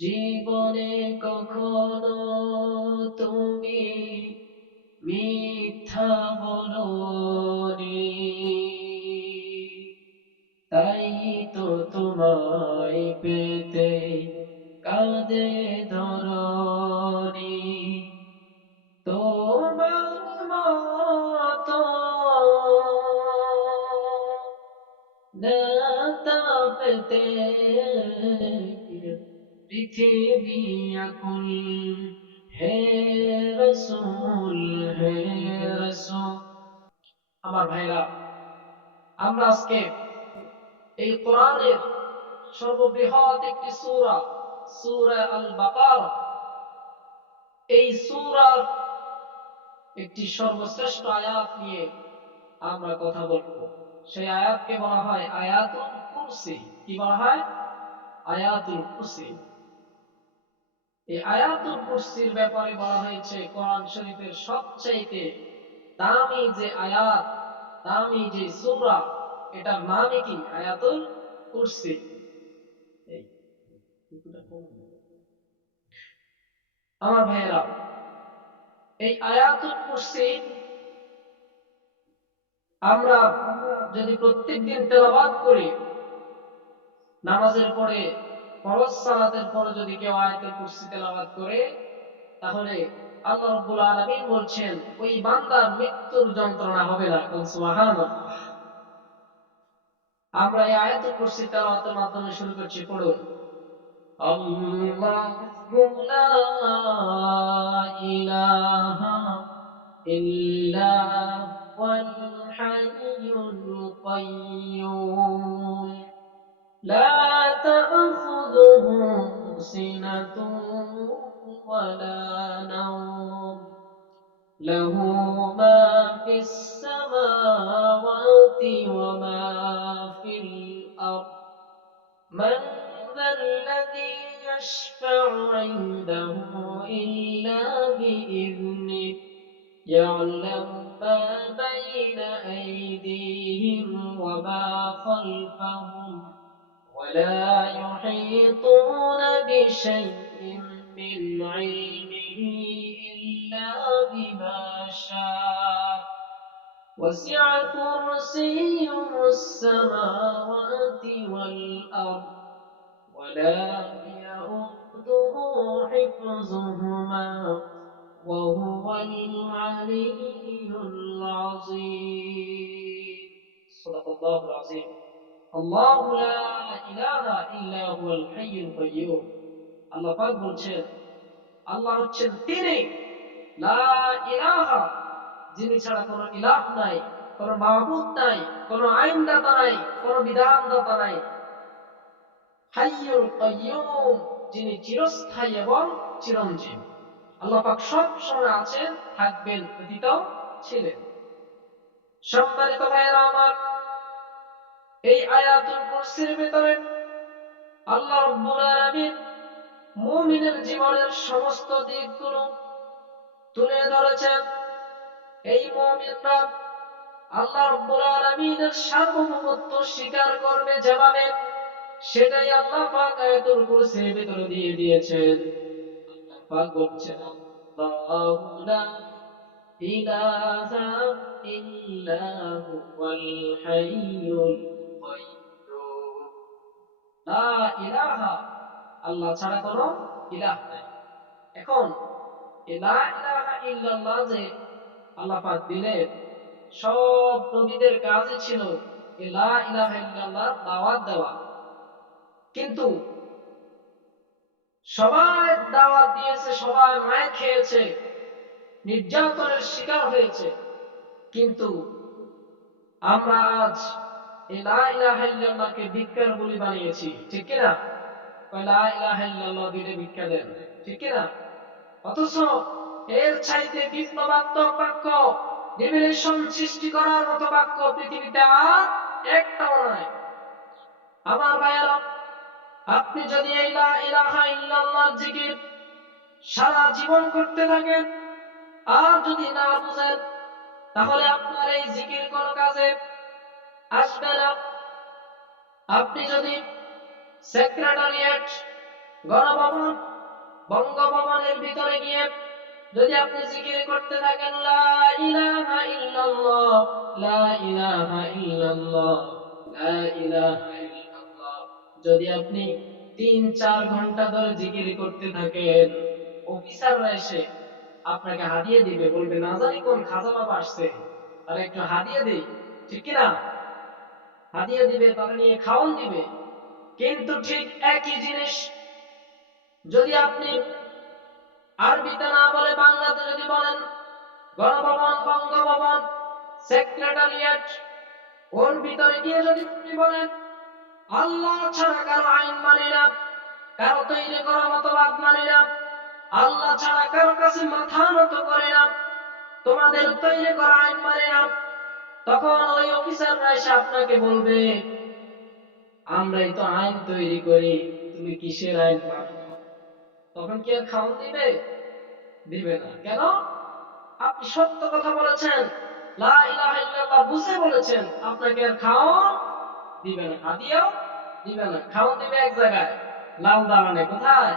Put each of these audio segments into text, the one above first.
জীবনে কখনো তুমি মিথ্যা বলোনি, তাই তো তোমায় পেতে কাঁদে ধরণি। তোমার মতো নেতা পেতে পৃথিবী আকুল। হে রসূল, হে রসূল। আমার ভাইরা, আমরা আজকে এই কোরআনের সর্ববৃহৎ একটি সূরা, সূরা আল বাকারা, এই সূরার একটি সর্বশ্রেষ্ঠ আয়াত নিয়ে আমরা কথা বলবো। সেই আয়াতকে বলা হয় আয়াতুল কুরসি। কি বলা হয়? আয়াতুল কুরসি। এই আয়াতুল কুরসির ব্যাপারে বলা হয়েছে কোরআন শরীফের সবচেয়ে দামি যে আয়াত, দামি যে সূরা, এটার নামই কি? আয়াতুল কুরসি। আমার ভাইয়েরা, এই আয়াতুল কুরসি আমরা যদি প্রত্যেকদিন তেলাওয়াত করি, নামাজের পরে, ফরজ সালাতের পরে যদি কেউ আয়াতুল কুরসি তেলাওয়াত করে, তাহলে আল্লাহ রাব্বুল আলামিন বলছেন ওই বান্দার মৃত্যুর যন্ত্রণা হবে না। সুবহানাল্লাহ। আমরা এই আয়াতুল কুরসি তেলাওয়াতের মাধ্যমে শুরু করছি। পড়ুন। আল্লাহু লা ইলাহা ইল্লা হুয়াল হাইয়ুল কাইয়্যুম লা তা'খুযুহু সিনাতুন ওয়ালা নাওম লাহু মা ফিস সামাওয়াতি ওয়া মা ফিল আরদ মান যাল্লাযী ইয়াশফা'ু 'ইনদাহু ইল্লা বিইذনিহি يعلم ما بين أيديهم وما خلفهم ولا يحيطون بشيء من علمه إلا بما شاء وسع كرسيه السماوات والأرض ولا يؤوده حفظهما وهو العلي العظيم. صدق الله العظيم. الله لا إله إلا هو الحي القيوم. আল্লাহ পাক বলছেন, আল্লাহ হচ্ছেন তিনি, লা ইলাহা, যিনি ছাড়া কোনো ইলাহ নাই, কোনো মাবুদ নাই, কোনো আইনদাতা নাই, কোনো বিধানদাতা নাই। হাইয়ুল কাইয়্যুম, যিনি চিরস্থায়ী এবং চিরঞ্জীব। আল্লাহ পাক সব সময় আছেন, থাকবেন, অতীত ছিলেন। সম্মানিত ভাইয়েরা আমার, এই আয়াতুল কুরসির ভিতরে আল্লাহ রাব্বুল আলামিন মুমিনের জীবনের সমস্ত দিকগুলো তুলে ধরেছেন। এই মুমিনরা আল্লাহ রাব্বুল আলামিনের সার্বভৌমত্ব স্বীকার করবে যেভাবে, সেটাই আল্লাহ পাক আয়াতুল কুরসির ভিতরে দিয়ে দিয়েছেন। আল্লাহ পাক বলছেন, আল্লাহু লা ইলাহা ইল্লা হুয়াল হাইয়ুল কাইয়্যুম। লা ইলাহা, আল্লাহ ছাড়া কোনো ইলাহ নাই। এখন এই লা ইলাহা ইল্লাল্লাহ যে আল্লাহ পাক দিলেন, সব নবীদের কাজই ছিল এই লা ইলাহা ইল্লাল্লাহ দাওয়াত দেওয়া। কিন্তু সবাই দাওয়াত দিয়েছে, সবাই মায়ের খেয়েছে, নির্যাতনের শিকার হয়েছে, কিন্তু আমরা আজ এই লা ইলাহা ইল্লাল্লাহকে ভিক্ষার বলি বানিয়েছি। ঠিক কিনা? লা ইলাহা ইল্লাল্লাহ দিলে ভিক্ষা দেন, ঠিক কিনা? অথচ এর চাইতে বিপ্লবাত্মক বাক্য, রিভলিউশন সৃষ্টি করার মতো বাক্য পৃথিবীতে আর একটাও নাই। আমার ভাইয়েরা, আপনি যদি এই লা ইলাহা ইল্লাল্লাহর জিকির সারা জীবন করতে থাকেন, আর যদি না বুঝেন, তাহলে আপনার এই জিকির কোনো কাজে আসবে না। আপনি যদি সেক্রেটারিয়েট গণভবন, বঙ্গভবনের ভিতরে গিয়ে যদি আপনি জিকির করতে থাকেন লা ইলাহা ইল্লাল্লাহ, লা ইলাহা ইল্লাল্লাহ, লা ইলাহা ইল্লাল্লাহ, যদি আপনি 3-4 ঘন্টা ধরে জিকির করতে থাকেন, অফিসাররা এসে আপনাকে হাদিয়া দিবে, বলবে না জানি কোন খাজা বাবা আসছে, আর একটু হাদিয়া দেই, ঠিক কিনা? হাদিয়া দিবে, তারা নিয়ে খাওয়ান দিবে। কিন্তু ঠিক একই জিনিস যদি আপনি আরবিতে না বলে বাংলাতে যদি বলেন, গণভবন, বঙ্গভবন, সেক্রেটারিয়েট, ওর ভিতরে গিয়ে যদি আপনি বলেন আল্লাহ ছাড়া কারো আইন মানি না, কারো তৈরি করা মতবাদ মানি না, আল্লাহ ছাড়া কারো কাছে মাথা নত করে না, তোমাদের তৈরি করা আইন মানে না, তখন ওই অফিসাররা এসে আপনাকে বলবে আমরাই তো আইন তৈরি করি, তুমি কিসের আইন মানো? তখন কি আর খাওয়ান দিবে? দিবে না। কেন? আপনি সত্য কথা বলেছেন, লা ইলাহা ইল্লাল্লাহ বুঝে বলেছেন, আপনাকে আর খাওয়ান দিবে না, হাদিয়াও দিবে না। খাওয়ান দিবে এক জায়গায়, লাল দালানে, কোথায়?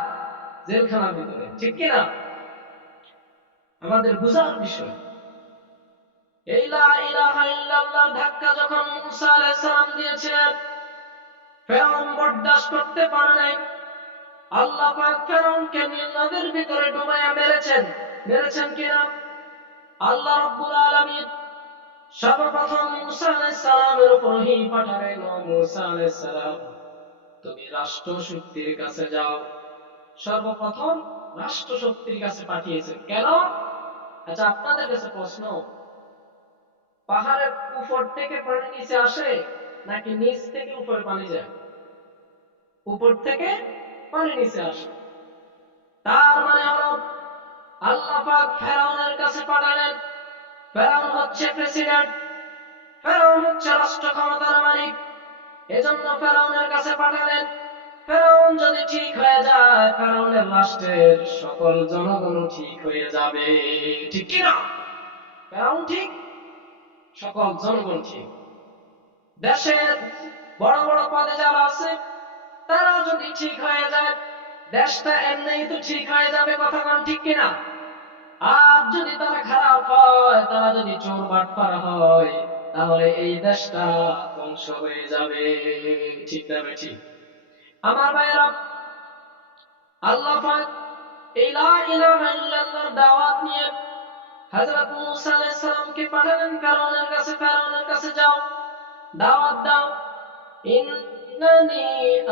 জেলখানার ভিতরে, ঠিক কিনা? আমাদের বুঝার বিষয়। এই লা ইলাহা ইল্লাল্লাহ ধাক্কা যখন মুসা আলাইহিস সালাম দিয়েছিলেন, ফেরাউন বরদাশত করতে পারে নাই। আল্লাহ পাক ফেরাউনকে নীল নদের ভিতরে ডুবাইয়া মেরেছেন। মেরেছেন কিনা? আল্লাহ রাব্বুল আলামিন সর্বপ্রথম মুসা আলাইহিস সালামের উপর ওহী পাঠালেন, ও মুসা আলাইহিস সালাম, তুমি রাষ্ট্র শক্তির কাছে যাও। সর্বপ্রথম রাষ্ট্র শক্তির কাছে পাঠিয়েছেন। কেন? আচ্ছা, আপনাদের কাছে প্রশ্ন, পাহাড়ের উপর থেকে পানি নিচে আসে নাকি নিচ থেকে উপরে পানি যায়? উপর থেকে পানি নিচে আসে। তার মানে হলো আল্লাহ পাক ফেরাউনের কাছে পাঠালেন। ফেরাউন হচ্ছে প্রেসিডেন্ট, ফেরাউন হচ্ছে রাষ্ট্র ক্ষমতার মালিক, এজন্য ফেরাউনের কাছে পাঠালেন। ফেরাউন যদি ঠিক হয়ে যায়, ফেরাউনের রাষ্ট্রের সকল জনগণ ঠিক হয়ে যাবে, ঠিক কিনা? ফেরাউন ঠিক, সকল জনগণ ঠিক। দেশের বড় বড় পদে যারা আছে তারা যদি ঠিক হয়ে যায়, দেশটা এমনিই তো ঠিক হয়ে যাবে, কথা বলেন ঠিক কিনা? আর যদি তারা খারাপ হয়, তারা যদি চোর বাটপার হয়, তাহলে এই দেশটা ধ্বংস হয়ে যাবে, ঠিক না ঠিক? আমার ভাইয়েরা, আল্লাহ পাক এই লা ইলাহা ইল্লাল্লাহর দাওয়াত নিয়ে হযরত মূসা আলাইহিস সালামকে পাঠালেন ফেরাউনের কাছে। ফেরাউনের কাছে যাও, দাওয়াত দাও, ইন্নানি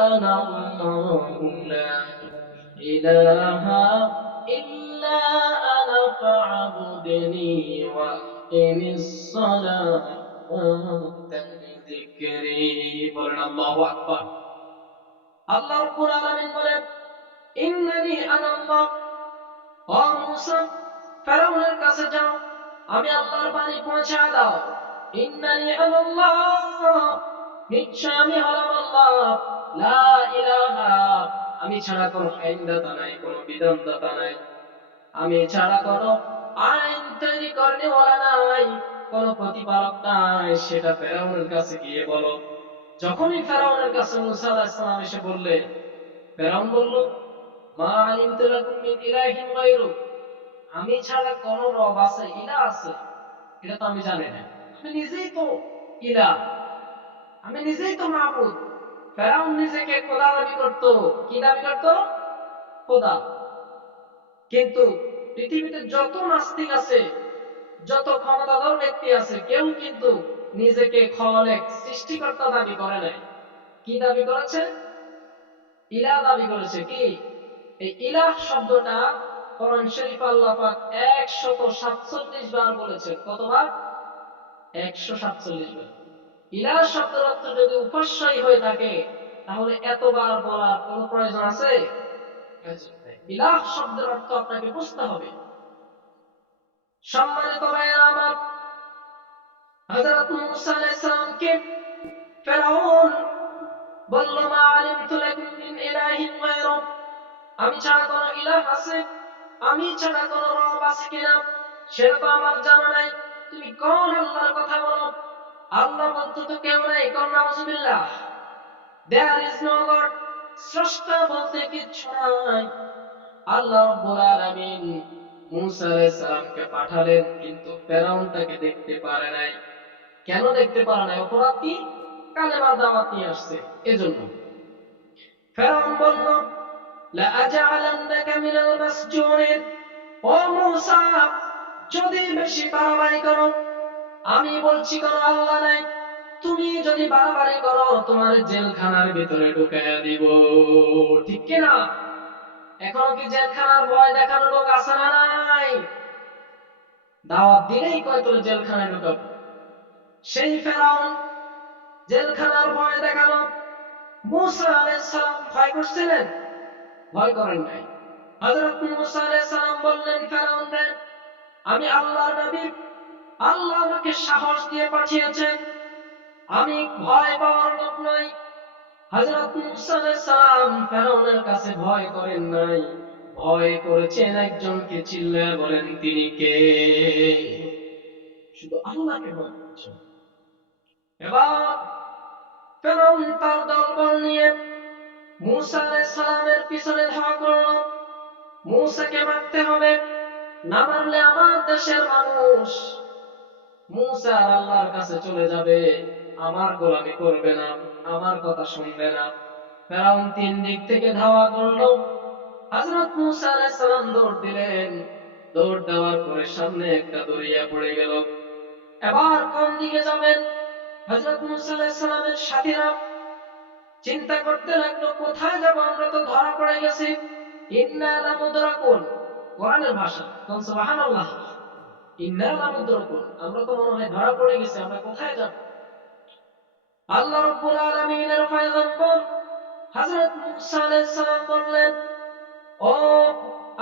আনা আল্লাহু লা ইলাহা ইল্লা আনা ফা'বুদনি ওয়া আকিমিস সালাতা লিযিকরি। বলেন আল্লাহু আকবার। আল্লাহ রাব্বুল আলামিন বলেন, ইন্নানি আনা আল্লাহ, ও মূসা ফেরাউনের কাছে যাও, আমি আল্লাহর বাণী পৌঁছে দাও। ইন্নানি আনা আল্লাহ, নিশ্চয় আমি হলাম আল্লাহ, লা ইলাহা, আমি ছাড়া কোনো আইনদাতা নাই, কোনো বিধানদাতা নাই, আমি ছাড়া কোনো আইন তৈরি করেওয়ালা নাই, কোনো প্রতিপালক নাই, সেটা ফেরাউনের কাছে গিয়ে বলো। যখনই ফেরাউনের কাছে মূসা আলাইহিস সালাম এসে বললেন, ফেরাউন বলল, মা আলিমতু লাকুম মিন ইলাহিন গায়রু, আমি ছাড়া কোন রব আছে, ইলাহ আছে, এটা তো আমি জানি না, আমি নিজেই তো ইলাহ, আমি নিজেই তো মাবুদ। ফেরাউন নিজেকে খোদা দাবি করত। কি দাবি করত? খোদা। কিন্তু পৃথিবীতে যত নাস্তিক আছে, যত ক্ষমতাধর ব্যক্তি আছে, কেউ কিন্তু নিজেকে খলেক, সৃষ্টিকর্তা দাবি করে নাই। কি দাবি করেছে? ইলাহ দাবি করেছে। কি? এই ইলাহ শব্দটা কোরআন শরীফে আল্লাহ পাক 147 বার বলেছেন। কতবার? 147 বার। ইলাহ শব্দের অর্থ যদি উপাস্যই হয়ে থাকে, তাহলে এতবার বলার কোনো প্রয়োজন আছে? ইলাহ শব্দের অর্থ আপনাকে বুঝতে হবে। সম্মানিত ভাইয়েরা আমার, হযরত মূসা আলাইহিস সালামকে ফেরাউন বলল, মা আলিমতু লাকুম মিন ইলাহিন গায়রু, আমি ছাড়া কোনো ইলাহ আছে, আমি ছাড়া কোনো রব আছে কিনা সেটা তো আমার জানা নাই, তুমি কোন আল্লাহর কথা বলো? আল্লাহ বলতে তো কেউ নাই, কোন নাউজুবিল্লাহ, দেয়ার ইজ নো গড, স্রষ্টা বলতে কিচ্ছু নাই। আল্লাহ রাব্বুল আলামিন মূসা আলাইহিস সালামকে পাঠালেন, কিন্তু ফেরাউন তাকে দেখতে পারে নাই। কেন দেখতে পারে নাই? অপরাধ কি? কালেমার দাওয়াত নিয়ে আসছে, এজন্য। ফেরাউন বলল, লা আজআলান্নাকা মিনাল মাসজুনিন। ও মূসা, যদি বেশি বাড়াবাড়ি করো, আমি বলছি কোনো আল্লাহ নাই, তুমি যদি বাড়াবাড়ি করো তোমার জেলখানার ভিতরে ঢুকাইয়া দিব। ঠিক কিনা? এখনো কি জেলখানার ভয় দেখানো লোক আছে না নাই? দাওয়াত দিলেই কয় তোর জেলখানায় ঢুকাবো। সেই ফেরাউন জেলখানার ভয় দেখালো। মূসা আলাইহিস সালাম ভয় করছিলেন? ভয় করেন নাই। হযরত মূসা আলাইহিস সালাম বললেন, ফেরাউনকে, আমি আল্লাহর নবী, আল্লাহ আমাকে সাহস দিয়ে পাঠিয়েছেন, আমি ভয় পাওয়ার লোক নই। হযরত মূসা আলাইহিস সালাম ফেরাউনের কাছে ভয় করেন নাই, ভয় করেছেন একজনকে। চিল্লায়া বলেন, তিনি কে? শুধু আল্লাহকে ভয় করেছেন। এবার ফেরাউন তার দলবল নিয়ে মূসা আলাইহিস সালামের পিছনে ধাওয়া করল। মূসাকে মারতে হবে, না মারলে আমার দেশের মানুষ মূসা আর আল্লাহর কাছে চলে যাবে, আমার গোলামি করবে না, আমার কথা শুনবে না। ফেরাউন তিন দিক থেকে ধাওয়া করলো। হযরত মূসা আলাইহিস সালাম দৌড় দিলেন। দৌড় দেওয়ার পরে সামনে একটা দরিয়া পড়ে গেল। এবার কোন দিকে যাবেন? হযরত মূসা আলাইহিস সালামের সাথীরা চিন্তা করতে লাগলো, কোথায় যাব? আমরা তো ধরা পড়ে গেছি। ইন্না লামুদরাকুন, কোরআনের ভাষা। সুবহানাল্লাহ। ইন্না লামুদরাকুন, আমরা তো মনে হয় ধরা পড়ে গেছি, আমরা কোথায় যাব? আল্লাহ রাব্বুল আলামিনের পয়গম্বর হযরত মূসা আলাইহিস সালাম বললেন, ও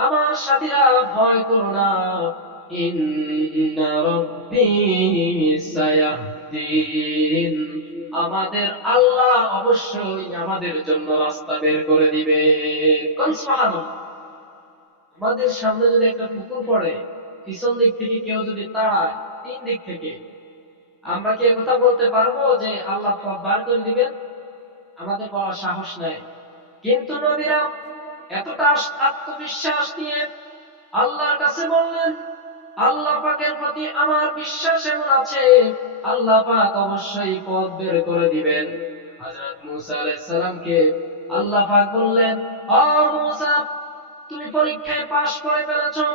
আমার সাথীরা, ভয় করো না, ইন্না রাব্বী সায়াহদিন, আমাদের আল্লাহ অবশ্যই আমাদের জন্য রাস্তা বের করে দিবে। কোন সুবহানাল্লাহ। আমাদের সামনে যদি একটা পুকুর পড়ে, পিছন দিক থেকে কেউ যদি তাড়ায়, তিন দিক থেকে, আমরা কি কথা বলতে পারবো যে আল্লাহ পথ বার করে দিবেন? আমাদের বলার সাহস নাই। কিন্তু নবীরা এতটা আত্মবিশ্বাস নিয়ে আল্লাহর কাছে বললেন, আল্লাহ পাকের প্রতি আমার বিশ্বাস এমন আছে, আল্লাহ পাক অবশ্যই পথ বের করে দিবেন। হযরত মূসা আলাইহিস সালামকে আল্লাহ পাক বললেন, ও মূসা, তুমি পরীক্ষায় পাশ করে ফেলেছো।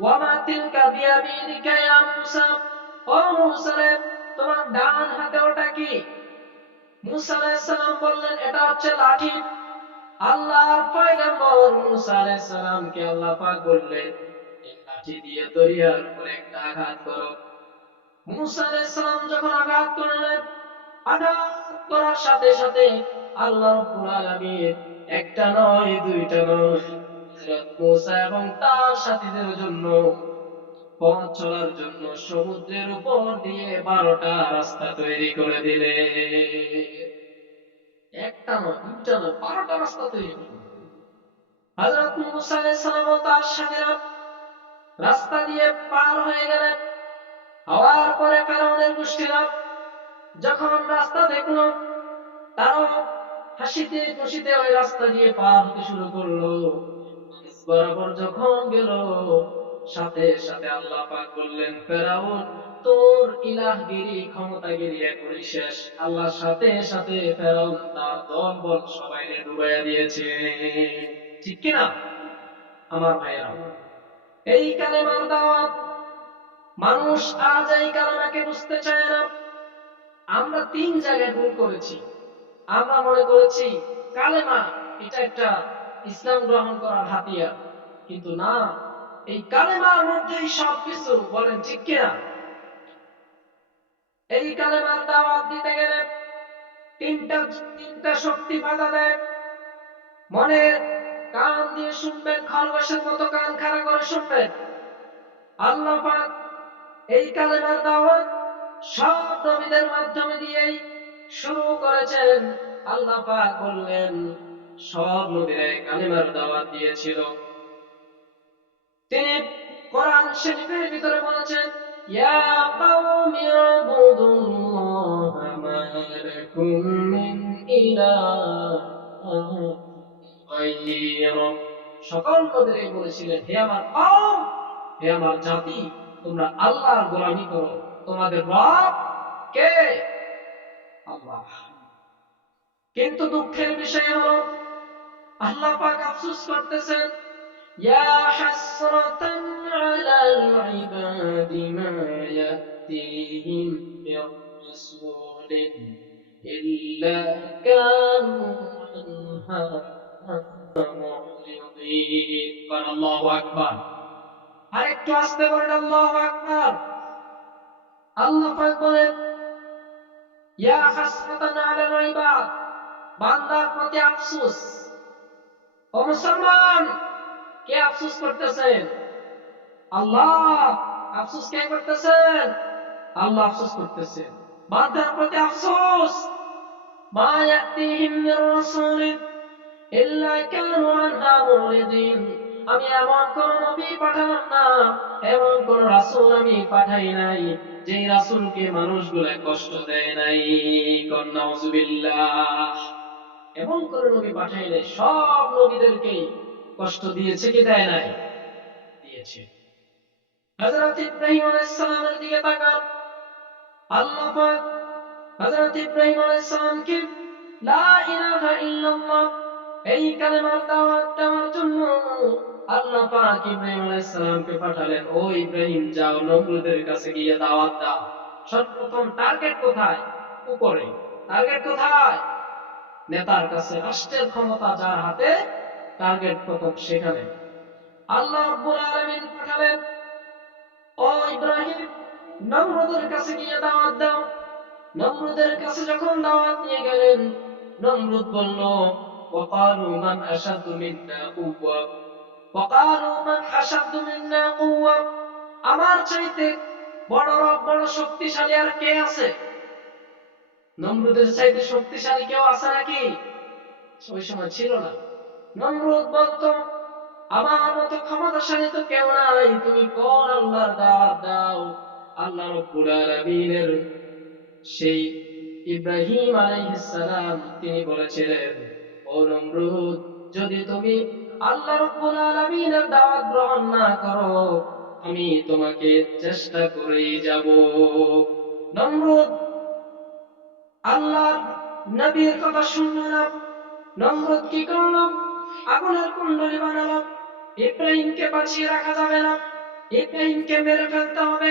ওয়া মা তিলকা বিয়ামিনিকা ইয়া মূসা, ও মূসা রে, তোমার ডান হাতে ওটা কি? মূসা আলাইহিস সালাম বললেন, এটা হচ্ছে লাঠি। আল্লাহর পয়গম্বর মূসা আলাইহিস সালামকে আল্লাহ পাক বললেন, এই লাঠি দিয়ে দরিয়ার উপরে একটা আঘাত করো। মূসা আলাইহিস সালাম যখন আঘাত করলেন, আঘাত করার সাথে সাথে আল্লাহ রাব্বুল আলামিন একটা নয়, দুইটা নয়, হযরত মূসা এবং তার সাথীদের জন্য পথ চলার জন্য সমুদ্রের উপর দিয়ে 12টা রাস্তা তৈরি করে দিলেন। একটা নয়, দুইটা নয়, 12টা রাস্তা তৈরি করে দিলেন। হযরত মূসা আলাইহিস সালাম ও তার সাথীরা রাস্তা দিয়ে পার হয়ে গেলেন। হওয়ার পরে ফেরাউনের গোষ্ঠীরা যখন রাস্তা দেখলো, তারাও হাসিতে খুশিতে ওই রাস্তা দিয়ে পার হতে শুরু করলো। বরাবর যখন গেল, সাথে সাথে আল্লাহ পাক বললেন, ফেরাউন, তোর ইলাহগিরি, ক্ষমতাগিরি এখনই শেষ। আল্লাহর সাথে সাথে ফেরাউন তার দলবল সবাইকে ডুবাইয়া দিয়েছে। ঠিক কিনা আমার ভাইরা? এই কালেমার দাওয়াত, মানুষ আজ এই কালেমাকে বুঝতে চায় না। আমরা তিন জায়গায় ভুল করেছি। আমরা মনে করেছি কালেমা এটা একটা ইসলাম গ্রহণ করার হাতিয়ার, কিন্তু না, এই কালেমার মধ্যেই সবকিছু। বলেন ঠিক কিনা? এই কালেমার দাওয়াত দিতে গেলে তিনটা শক্তি বাধা দেয়। মনের কান দিয়ে শুনবেন, খরগোশের মতো কান খাড়া করে শুনবেন। আল্লাহ পাক এই কালেমার দাওয়াত সব নবীদের মাধ্যমে দিয়েই শুরু করেছেন। আল্লাহ পাক বললেন, সব নবীরা কালেমার দাওয়াত দিয়েছিল। তিনি কোরআন শরীফের ভিতরে বলেছেন, ইয়া কাওমি উবুদুল্লাহ মা লাকুম মিন ইলাহ خير সকল নবীরাই বলেছিলেন হে আমার কওম হে আমার জাতি তোমরা আল্লাহর গোলামি করো তোমাদের রব কে আল্লাহ কিন্তু দুঃখের বিষয় হলো আল্লাহ পাক আফসোস করতেছেন ইয়া হাসরাতান আলাল ইবাদি মা ইয়াতিহিম মির রাসূলিন ইল্লা কানু আনহা মু'রিদিন আল্লাহু আকবার আরেকটু আস্তে বলেন আল্লাহু আকবার আল্লাহ পাক বলেন ইয়া হাসরাতান আলাল ইবাদ বান্দার প্রতি আফসোস ও মুসলমান কে আফসোস করতেছেন আল্লাহ আফসোস কে করতেছেন আল্লাহ আফসোস করতেছেন বান্দার প্রতি আফসোস মা ইয়াতিহিম মির রাসূলিন ইল্লা কানু আনহা মুরিদিন আমি এমন কোন নবী পাঠালাম না এমন কোন রাসূল আমি পাঠাই নাই যে রাসূলকে মানুষগুলো কষ্ট দেয় নাই কন্না নাউযুবিল্লাহ এমন কোন নবী পাঠাই নাই সব নবীদেরকে কষ্ট দিয়েছে কি দেয় নাই দিয়েছে হযরত ইব্রাহিম আলাইহিস সালামের দিকে তাকান আল্লাহ পাক হযরত ইব্রাহিম আলাইহিস সালামকে লা ইলাহা ইল্লাল্লাহ এই কালেমার দাওয়াত দেওয়ার জন্য আল্লাহ পাক ইব্রাহিম আলাইহিস সালামকে পাঠালেন ও ইব্রাহিম যাও নমরুদের কাছে গিয়ে দাওয়াত দাও সর্বপ্রথম টার্গেট কোথায় উপরে টার্গেট কোথায় নেতার কাছে রাষ্ট্রের ক্ষমতা যার হাতে টার্গেট প্রথম সেখানে আল্লাহ রাব্বুল আলামিন পাঠালেন ও ইব্রাহিম নমরুদের কাছে গিয়ে দাওয়াত দাও নমরুদের কাছে যখন দাওয়াত নিয়ে গেলেন নমরুদ বলল وقالوا من أشد منا قوة وقالوا من أشد منا قوة আমার চাইতে বড় শক্তিশালী আর কে আছে নমরুদের চাইতে শক্তিশালী কেউ আছে নাকি ওই সময় ছিল না নমরুদ বলতো আমার মতো ক্ষমতাশালী তো কেউ নাই তুমি কোন আল্লাহর দাওয়াত দাও আল্লাহ রাব্বুল আলামিনের সেই ইব্রাহিম আলাইহিস সালাম তিনি বলেছিলেন ও নমরুদ যদি তুমি আল্লাহ রাব্বুল আলামিনের দাওয়াত গ্রহণ না করো আমি তোমাকে চেষ্টা করেই যাব নমরুদ আল্লাহর নবীর কথা শুনলো না নমরুদ কি করলো আগুনের কুণ্ডলী বানালো ইব্রাহিমকে বাঁচিয়ে রাখা যাবে না ইব্রাহিমকে মেরে ফেলতে হবে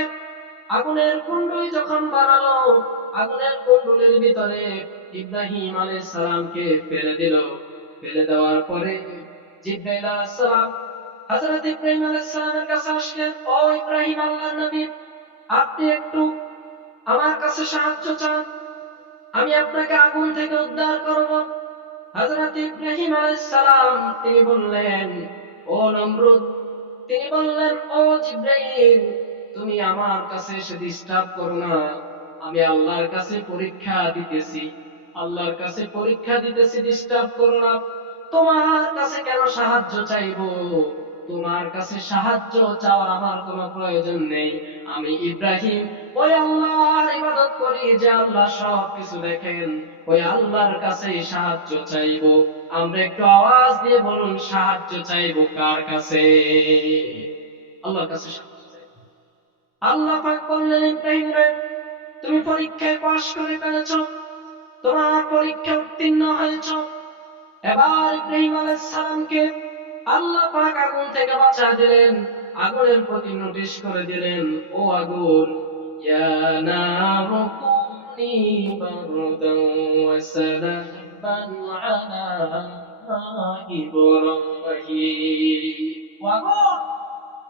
আগুনের কুণ্ডলী যখন বানালো আগুনের কুণ্ডলীর ভিতরে ইব্রাহিম আলাইহিস সালামকে ফেলে দিল ফেলে দেওয়ার পরে জিবরাইল আলাইহিস সালাম হযরত ইব্রাহিম আলাইহিস সালামের কাছে আসলেন ও ইব্রাহিম আল্লাহর নবী আপনি একটু আমার কাছে সাহায্য চান আমি আপনাকে আগুন থেকে উদ্ধার করব হযরত ইব্রাহিম আলাইহিস সালাম তিনি বললেন ও নমরুদ তিনি বললেন ও জিবরাইল তুমি আমার কাছে এসে ডিস্টার্ব করো না আমি আল্লাহর কাছে পরীক্ষা দিতেছি আল্লাহর কাছে পরীক্ষা দিতেছি ডিস্টার্ব করো না তোমার কাছে কেন সাহায্য চাইবো তোমার কাছে সাহায্য চাওয়ার আমার কোনো প্রয়োজন নেই আমি ইব্রাহিম ওই আল্লাহর ইবাদত করি যে আল্লাহ সবকিছু দেখেন ওই আল্লাহর কাছে সাহায্য চাইবো আমরা একটু আওয়াজ দিয়ে বলুন সাহায্য চাইবো কার কাছে আল্লাহর কাছে সাহায্য চাইবো আল্লাহ পাক বললেন ইব্রাহিম রে তুমি পরীক্ষায় পাশ করে ফেলেছো তোমার পরীক্ষা উত্তীর্ণ হয়েছো এবার ইব্রাহিম আলাইহিস সালামকে আল্লাহ পাক আগুন থেকে বাঁচিয়ে দিলেন আগুনের প্রতি নোটিশ করে দিলেন ও আগুন ইয়া নারু কুনি বারদান ওয়া সালামান আলা ইব্রাহিম আগুন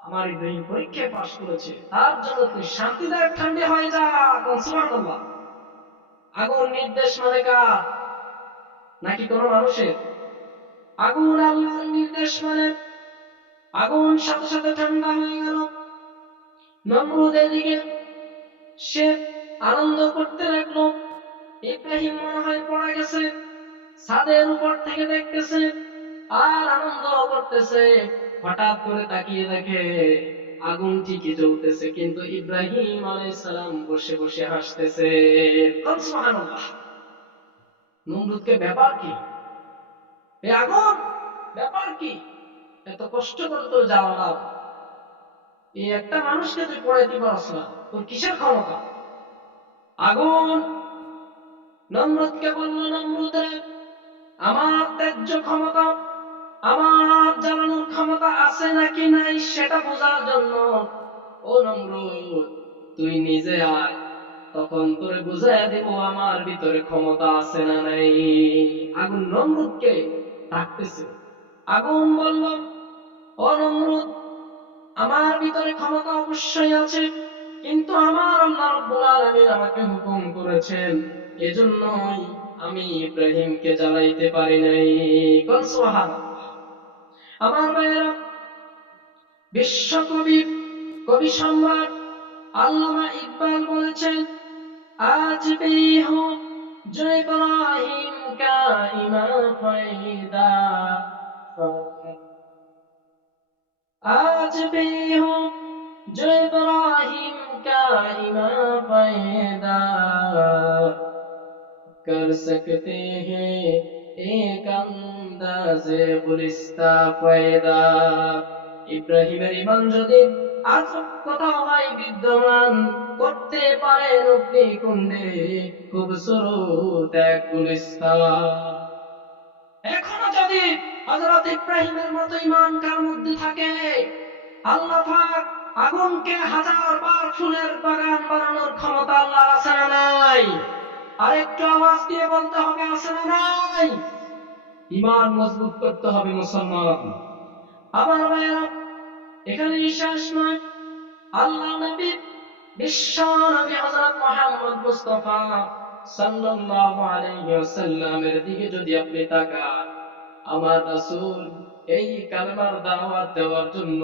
আমার ইব্রাহিম পরীক্ষায় পাশ করেছে তার জন্য তুই শান্তিদায়ক ঠান্ডা হয়ে যা সুবহানাল্লাহ আগুন নির্দেশ মানে কার নাকি কোন মানুষের আগুন আল্লাহর নির্দেশ মানে আগুন সাথে সাথে ঠান্ডা হয়ে গেল নমরুদ এদিকে সে আনন্দ করতে লাগলো ইব্রাহিম মনে হয় পড়ে গেছে ছাদের উপর থেকে দেখতেছে আর আনন্দ করতেছে হঠাৎ করে তাকিয়ে দেখে আগুন ঠিকই জ্বলতেছে কিন্তু ইব্রাহিম আলাইহিস সালাম বসে বসে হাসতেছে সুবহানাল্লাহ নমরুদকে ব্যাপার কি এই আগুন ব্যাপার কি, এত কষ্ট করে তোর যাওয়া লাভ, এই একটা মানুষকে তুই পড়াইতে পারছ না, তোর কিসের ক্ষমতা? আগুন নমরুদকে বলল, নমরুদে, আমার ত্যায্য ক্ষমতা, আমার জ্বালানোর ক্ষমতা আছে নাকি নাই সেটা বোঝার জন্য ও নমরুদ তুই নিজে আয়, তখন তোরে বুঝাইয়া দেব আমার ভিতরে ক্ষমতা আছে না নাই। আগুন নমরুদকে ডাকতেছে। আগুন বলল, ও নমরুদ, আমার ভিতরে ক্ষমতা অবশ্যই আছে, কিন্তু আমার আল্লাহ রাব্বুল আলামিন আমাকে হুকুম করেছেন, এজন্যই আমি ইব্রাহিমকে জ্বালাইতে পারি নাই। কোন সুবহানাল্লাহ। আমার ভাইয়েরা, বিশ্বকবি, কবি সম্রাট আল্লামা ইকবাল বলেছেন, আজ भी हूँ जो इब्राहिम का इमाम पैदा, आज भी हूँ जो इब्राहिम का इमाम पैदा, कर सकते हैं एक अंदाज़े गुलिस्ता पैदा। ইব্রাহিমের ঈমান যদি আজ কোথাও হয় বিদ্যমান, করতে পারেন অগ্নিকুণ্ডে খুবসুরত এক গুলিস্তা। এখনো যদি হযরত ইব্রাহিমের মতো ঈমান কার মধ্যে থাকে, আল্লাহ পাক আগুনকে 1000 বার ফুলের বাগান বানানোর ক্ষমতা আল্লাহর আছে না নাই? আরেকটু আওয়াজ দিয়ে বলতে হবে, আছে না নাই? ঈমান মজবুত করতে হবে মুসলমান। আমার ভাইয়েরা, এখানে শেষ নয়। আল্লাহ নবী, বিশ্ব নবী হযরত মুহাম্মদ মুস্তাফা সাল্লাল্লাহু আলাইহি ওয়াসাল্লামের দিকে যদি আপনি তাকান, আমার রাসূল এই কালেমার দাওয়াত দেওয়ার জন্য,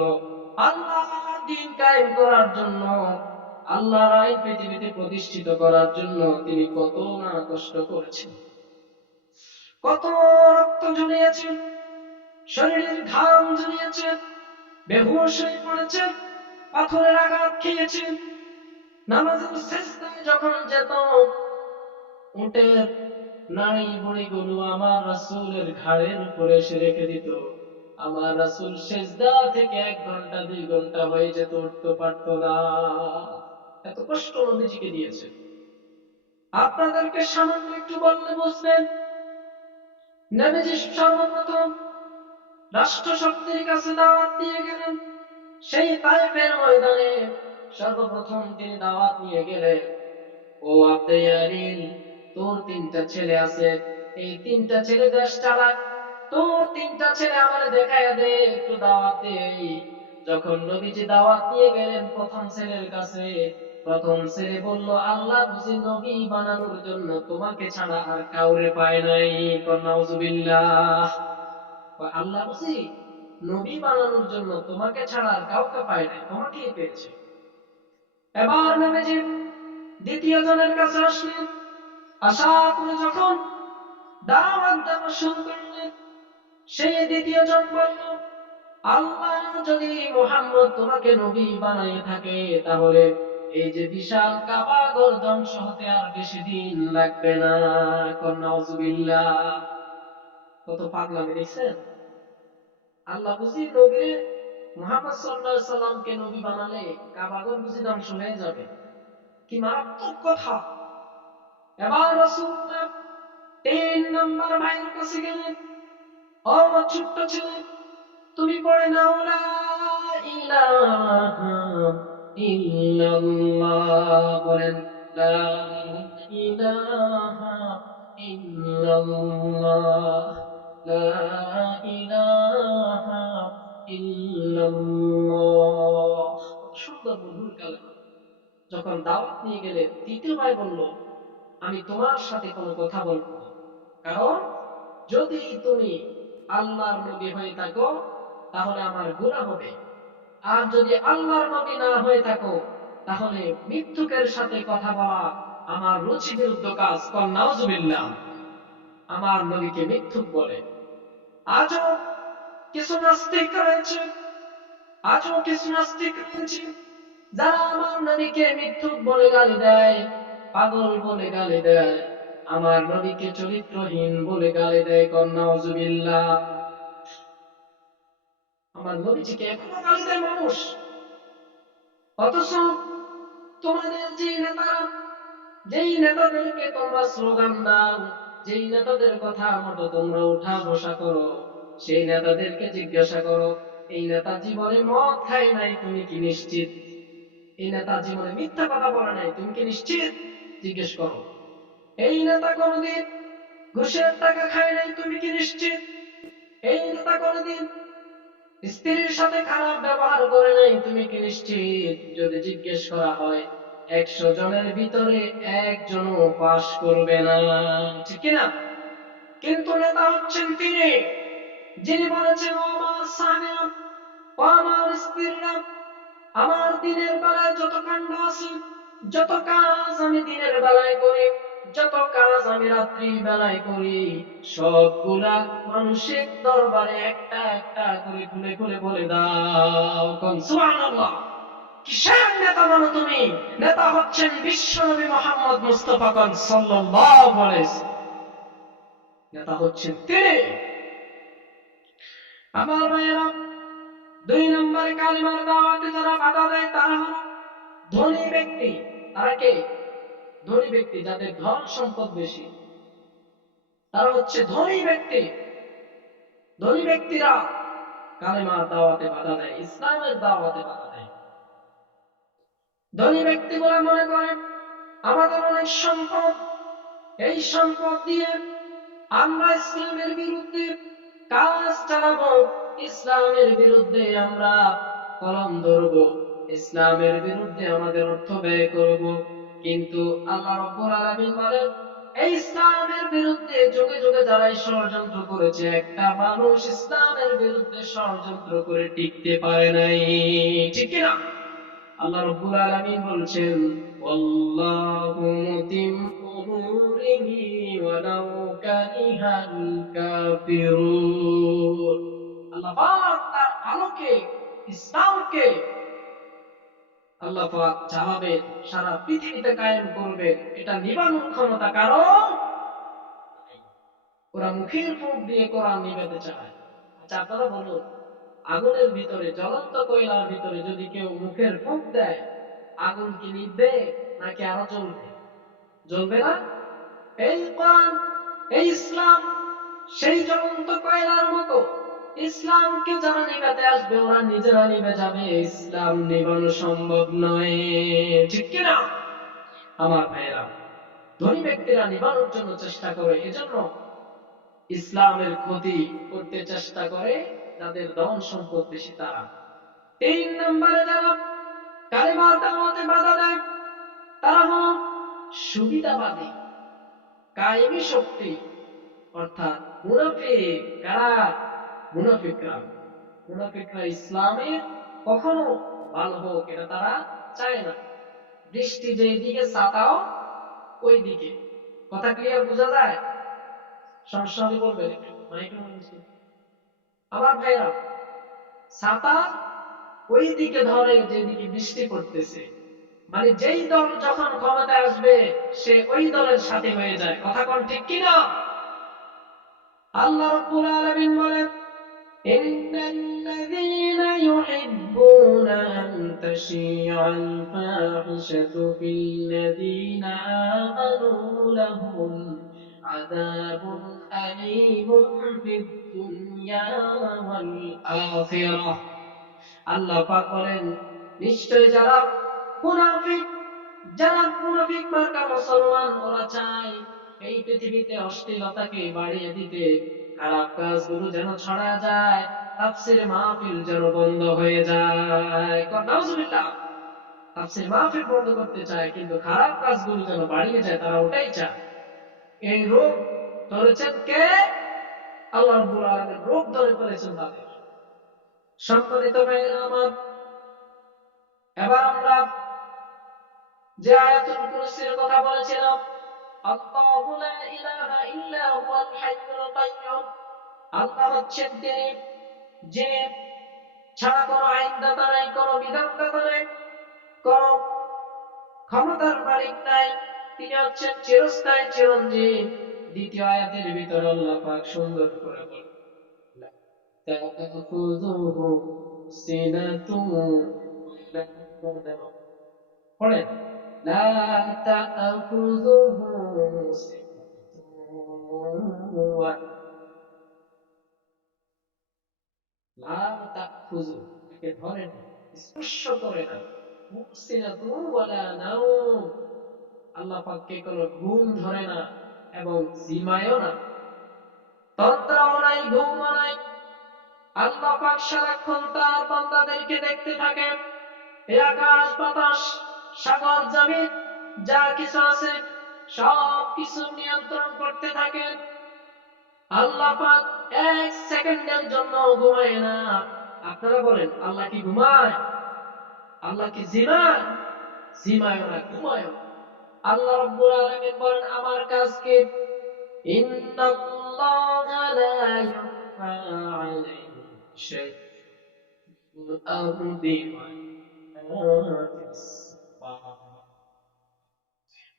আল্লাহর দ্বীন কায়েম করার জন্য, আল্লাহর আইন পৃথিবীতে প্রতিষ্ঠিত করার জন্য তিনি কত না কষ্ট করেছেন, কত রক্ত ঝরিয়েছেন, শরীরের ঘাম ঝরিয়েছেন, বেহুশ হয়ে পড়েছেন, পাথরের আঘাত খেয়েছেন। নামাজের সিজদায় যখন যেত, উটের নাড়ি ভুঁড়িগুলো আমার রাসূলের ঘাড়ের উপরে এসে রেখে দিত। আমার রাসূল সিজদা থেকে 1 ঘন্টা 2 ঘন্টা হয়ে যেত, উঠতে পারত না। এত কষ্ট নবীজিকে দিয়েছে। আপনাদেরকে সামান্য একটু বললে বুঝবেন। নবীজি সর্বপ্রথম রাষ্ট্রশক্তির কাছে দাওয়াত দিয়ে গেলেন। সেই তায়েফের ময়দানে সর্বপ্রথম তিনি দাওয়াত নিয়ে গেলেন, ও আব্দে ইয়ারিল, তোর 3টা ছেলে আছে, এই 3টা ছেলে দেশ চালাক, তোর 3টা ছেলে আমার দেখায় দে, একটু দাওয়াত দে। যখন নবীজি দাওয়াত নিয়ে গেলেন প্রথম ছেলের কাছে, প্রথম ছেলে বলল, আল্লাহ বুঝি নবী বানানোর জন্য তোমাকে ছাড়া আর কাউরে পায় নাই। নাউজুবিল্লাহ। আল্লাহ বুঝি নবী বানানোর জন্য তোমাকে ছাড়া আর কাউকে পায় নাই, তোমাকেই পেয়েছে। এবার নবীজি দ্বিতীয় জনের কাছে আসলেন। আশা করে যখন দাওয়াত দেওয়া শুরু করলেন, সেই দ্বিতীয় জন বলল, আল্লাহ যদি মুহাম্মদ তোমাকে নবী বানায় থাকে, তাহলে এই যে বিশাল কাবা ঘর ধ্বংস হতে আর বেশি দিন লাগবে না। নাউজুবিল্লাহ। কত পাগলামি দেখছেন? আল্লাহ বুঝি নবী মুহাম্মদ সাল্লাল্লাহু আলাইহি সাল্লামকে নবী বানালে কাবা ঘর বুঝি ধ্বংস হয়ে যাবে? কি মারাত্মক কথা। এবার রাসূলুল্লাহ 3 নম্বর ভাইয়ের কাছে গেলেন। ও ছোট্ট ছেলে, তুমি পড়ে নাও লা ইলাহা ইল্লাল্লাহ, বলেন লা ইলাহা ইল্লাল্লাহ, লা ইলাহা ইল্লাল্লাহ। সুন্দর মধুর কালেমা। যখন দাওয়াত নিয়ে গেলে তৃতীয় ভাই বলল, আমি তোমার সাথে কোনো কথা বলবো না, কারণ যদি তুমি আল্লাহর নবী হয়ে থাকো তাহলে আমার গুনাহ হবে, আর যদি আল্লাহর নবী না হয়ে থাকো তাহলে মিথ্যুকের সাথে কথা বলা আমার রুচি বিরুদ্ধ কাজ। নাউজুবিল্লাহ। আমার নবীকে মিথ্যুক বলে। আজও কিছু নাস্তিক রয়েছে, যারা আমার নবীকে মিথ্যুক বলে গালি দেয়, পাগল বলে গালি দেয়, আমার নবীকে চরিত্রহীন বলে গালি দেয়। নাউজুবিল্লাহ। আমার নবীজিকে এখনো গালি দেয় মানুষ। অথচ তোমাদের যে নেতারা, যেই নেতাদেরকে তোমরা স্লোগান দাও, যেই নেতাদের কথা মতো তোমরা উঠা বসা করো, সেই নেতাদেরকে জিজ্ঞাসা করো, এই নেতা জীবনে মদ খায় নাই, তুমি কি নিশ্চিত? এই নেতা জীবনে মিথ্যা কথা বলে নাই, তুমি কি নিশ্চিত? জিজ্ঞেস করো। এই নেতা কোনদিন ঘুষের টাকা খায় নাই, তুমি কি নিশ্চিত? এই নেতা কোনদিন স্ত্রীর সাথে খারাপ ব্যবহার করে নাই, তুমি কি নিশ্চিত? যদি জিজ্ঞেস করা হয়, 100 জনের ভিতরে একজনও পাস করবে না, ঠিক না? কিন্তু নেতা হচ্ছেন তিনি, যিনি বলেছেন, ও আমার স্বামীরা, ও আমার স্ত্রীরা, আমার দিনের বেলায় যত কাণ্ড আছে, যত কাজ আমি দিনের বেলায় করি, যত কাজ আমি রাত্রি বেলায় করি, সবগুলা মানুষের দরবারে একটা একটা করে খুলে খুলে বলে দাও। সুবহানাল্লাহ। কিসের নেতা বলো তুমি? নেতা হচ্ছেন বিশ্বনবী মুহাম্মদ মুস্তাফা সাল্লাল্লাহু আলাইহি ওয়াসাল্লাম। নেতা হচ্ছেন তিনি। আমার ভাইয়েরা, 2 নম্বরে কালিমার দাওয়াতে যারা বাধা দেয় তারা হলো ধনী ব্যক্তি। তারা কে? ধনী ব্যক্তি, যাদের ধন সম্পদ বেশি, তারা হচ্ছে ধনী ব্যক্তি। ধনী ব্যক্তিরা কালিমার দাওয়াতে বাধা দেয়, ইসলামের দাওয়াতে বাধা দেয়। ধনী ব্যক্তিগুলো মনে করেন আমাদের অনেক সম্পদ, এই সম্পদ দিয়ে আমরা ইসলামের বিরুদ্ধে কাজ চালাবো, ইসলামের বিরুদ্ধে আমরা কলম ধরবো, ইসলামের বিরুদ্ধে আমাদের অর্থ ব্যয় করব। কিন্তু আল্লাহ রাব্বুল আলামিন বলেন, এই ইসলামের বিরুদ্ধে যুগে যুগে যারা ষড়যন্ত্র করেছে, একটা মানুষ ইসলামের বিরুদ্ধে ষড়যন্ত্র করে টিকতে পারে নাই, ঠিক না? আল্লাহ রাব্বুল আলামিন বলছেন, আল্লাহু মুতিম্মু নূরিহি ওয়ালাউ কারিহাল কাফিরুন। আল্লাহ পাক তার আলোকে, ইসলামকে আল্লাহ পাক চালাবেন, সারা পৃথিবীতে কায়েম করবেন, এটা নিবানোর ক্ষমতা কারো। ওরা মুখের ফুঁক দিয়ে কোরআন নিবাতে চায়। আচ্ছা আপনারা বলুন, আগুনের ভিতরে, জ্বলন্ত কয়লার ভিতরে যদি কেউ মুখের ফুঁক দেয়, আগুন কি নিভবে নাকি আরো জ্বলবে? জ্বলবে না? এই কোরআন, এই ইসলাম সেই জ্বলন্ত কয়লার মতো। ইসলামকে যারা নিভাতে আসবে ওরা নিজেরা নিভে যাবে, ইসলাম নিভানো সম্ভব নয়, ঠিক কিনা? আমার ভাইয়েরা, ধনী ব্যক্তিরা নিভানোর জন্য চেষ্টা করে, এজন্য ইসলামের ক্ষতি করতে চেষ্টা করে যাদের ধন সম্পদ বেশি তারা। 3 নম্বরে যারা কালিমার দাওয়াতে বাধা দেয় তারা হল সুবিধাবাদী, কায়েমি শক্তি, অর্থাৎ মুনাফিক। কারা? মুনাফিকরা। মুনাফিকরা ইসলামের কখনো ভালো হোক এটা তারা চায় না। দৃষ্টি যেদিকে ছাতাও ওই দিকে। কথা ক্লিয়ার বোঝা যায়? সমস্যা হলে বলবেন একটু, আমার ভাইরা, ছাতা ওই দিকে ধরে যেদিকে বৃষ্টি পড়তেছে, মানে যেই দল যখন ক্ষমতায় আসবে সে ওই দলের সাথে হয়ে যায়। কথা কোন ঠিক কিনা? আল্লাহ রাব্বুল আলামিন বলেন, ইন্নাল্লাযীনা ইউহিব্বুনা আন তাশিআল ফাহিশাতু ফিল্লাযীনা আমানু লাহুম আযাবুন আলীমুন ফিদ দুনিয়া ওয়াল আখিরাহ। আল্লাহ পাক বলেন, নিশ্চয় যারা মুনাফিক, যারা মুনাফিক মার্কা মুসলমান, ওরা চায় এই পৃথিবীতে অশ্লীলতাকে বাড়িয়ে দিতে, খারাপ কাজগুলো যেন ছড়া যায়, তাফসীর মাহফিল যেন বন্ধ হয়ে যায়। নাউজুবিল্লাহ। তাফসীর মাহফিল বন্ধ করতে চায় কিন্তু খারাপ কাজগুলো যেন বাড়িয়ে যায়, তারা ওটাই চায়। এই রোগ ধরেছেন কে? আল্লাহ রাব্বুল আলামিন রোগ ধরে ফেলেছেন তাদের। সম্মানিত ভাইয়েরা আমার, এবার আমরা যে আয়াতুল কুরসির কথা বলেছিলাম, আল্লাহু লা ইলাহা ইল্লা হুয়াল হাইয়ুল কাইয়্যুম, আল্লাহ হচ্ছেন তিনি যে ছাড়া কোনো আইনদাতা নাই, কোনো বিধানদাতা নাই, কোনো ক্ষমতার মালিক নাই, তিনি হচ্ছেন চিরস্থায়ী চিরঞ্জীব। দ্বিতীয় আয়াতের ভিতরে আল্লাহ পাক সুন্দর করে বলেন, تأخذه سنة ولا نوم পড়েন لا تأخذه سنة لا تأخذه কে ধরে না স্পর্শ করে না মুসিনাতু ওয়ালা নাওম আল্লাহ পাককে কোনো ঘুম ধরে না এবং জিমায়ও না তন্দ্রাও নাই ঘুমও নাই আল্লাহ পাক সারাক্ষণ তার বান্দাদেরকে দেখতে থাকে এই আকাশ বাতাস সাগর জমিন যা কিছু আছে সব কিছু নিয়ন্ত্রণ করতে থাকেন আল্লাহ পাক এক সেকেন্ডের জন্য ঘুমায় না আপনারা বলেন আল্লাহ কি ঘুমায় আল্লাহ কি জিমায় জিমায় না ঘুমায় আল্লাহ রাব্বুল আলামিন বলেন আমার কাজ কি ইন্নাল্লাহা লা ইয়াখফা আলাইহি শাইউন আরদি ওয়া ফিস সামা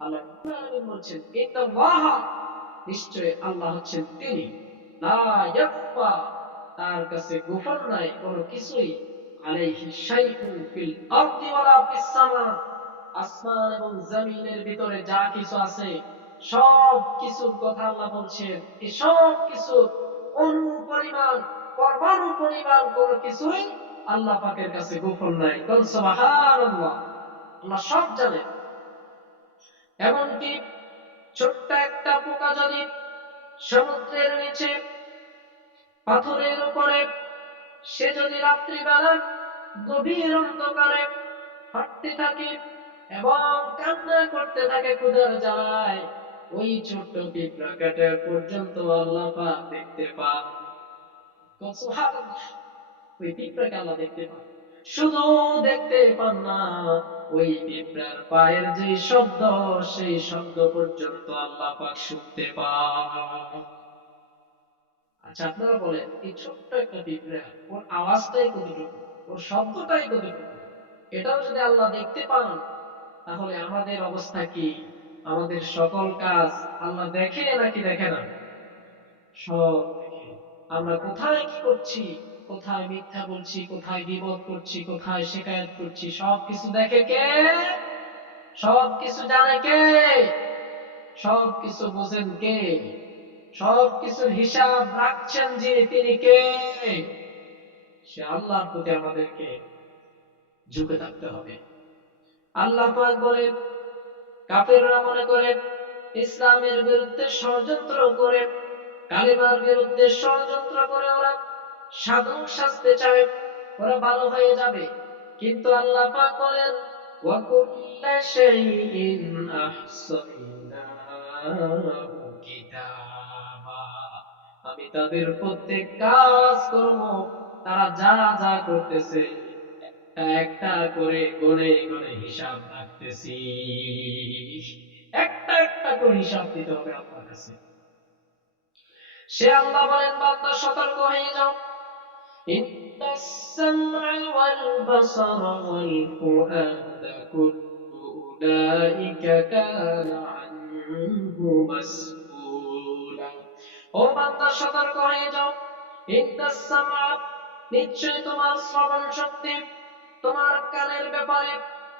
আল্লাহ রাব্বুল আলামিন বলছেন ইন্নাল্লাহা নিশ্চয় আল্লাহ হচ্ছেন তিনি লা ইয়াখফা তার কাছে গোপন নাই কোনো কিছুই আলাইহি শাইউন ফিল আরদি ওয়ালা ফিস সামা আসমান এবং জমিনের ভিতরে যা কিছু আছে সব কিছুর কথা আল্লাহ বলছেন এই সব কিছু অনুপরিমাণ পরমাণু পরিমাণ কোনো কিছুই আল্লাহ পাকের কাছে গোপন নাই কোন সুবহানাল্লাহ আল্লাহ সব জানেন এমনকি ছোট্ট একটা পোকা যদি সমুদ্রের নিচে পাথরের উপরে সে যদি রাত্রিবেলা গভীর অন্ধকারে হাঁটতে থাকে এবং কান্না করতে থাকে ক্ষুধার জ্বালায় ওই ছোট্ট পিঁপড়াটা পর্যন্ত আল্লাহ পাক দেখতে পান সুবহানাল্লাহ ওই পিঁপড়াকে আল্লাহ দেখতে পান শুধু দেখতে পান না ওই পিঁপড়ার পায়ের যে শব্দ সেই শব্দ পর্যন্ত আল্লাহ পাক শুনতে পান আচ্ছা আপনারা বলেন এই ছোট্ট একটা পিঁপড়া ওর আওয়াজটাই কতটুকু ওর শব্দটাই কতটুকু এটাও যদি আল্লাহ দেখতে পান তাহলে আমাদের অবস্থা কি আমাদের সকল কাজ আল্লাহ দেখে নাকি দেখে না সব দেখে আমরা কোথায় কি করছি কোথায় মিথ্যা বলছি কোথায় গীবত করছি কোথায় শিকায়ত করছি সবকিছু দেখে কে সবকিছু জানে কে সবকিছু বোঝেন কে সবকিছুর হিসাব রাখছেন যে তিনি কে সে আল্লাহর প্রতি আমাদেরকে ঝুঁকে থাকতে হবে আল্লাহ পাক বলেন কাফেররা মনে করে ইসলামের বিরুদ্ধে ষড়যন্ত্র করে কালিমার বিরুদ্ধে ষড়যন্ত্র করে ওরা সাধু সাজতে চায় ওরা ভালো হয়ে যাবে কিন্তু আল্লাহ পাক বলেন ওয়া কুল্লা শাইইন আহসানাহু কিতাবা আমি তাদের প্রত্যেক কাজ কর্ম তারা যা যা করতেছে একটা করে গনে গনে হিসাব রাখতেছি একটা একটা করে হিসাব দিতে হবে আপনার কাছে সে আল্লাহ বলেন বান্দা সতর্ক হয়ে যাও ইন্নাস সামআ ওয়াল বাসারা ওয়াল ফুআদা কুল্লু উলাইকা কানা আনহু মাসউলা ও বান্দা সতর্ক হয়ে যাও ইন্নাস সামআ নিশ্চয় তোমার শ্রবণ শক্তি তোমার কানের ব্যাপারে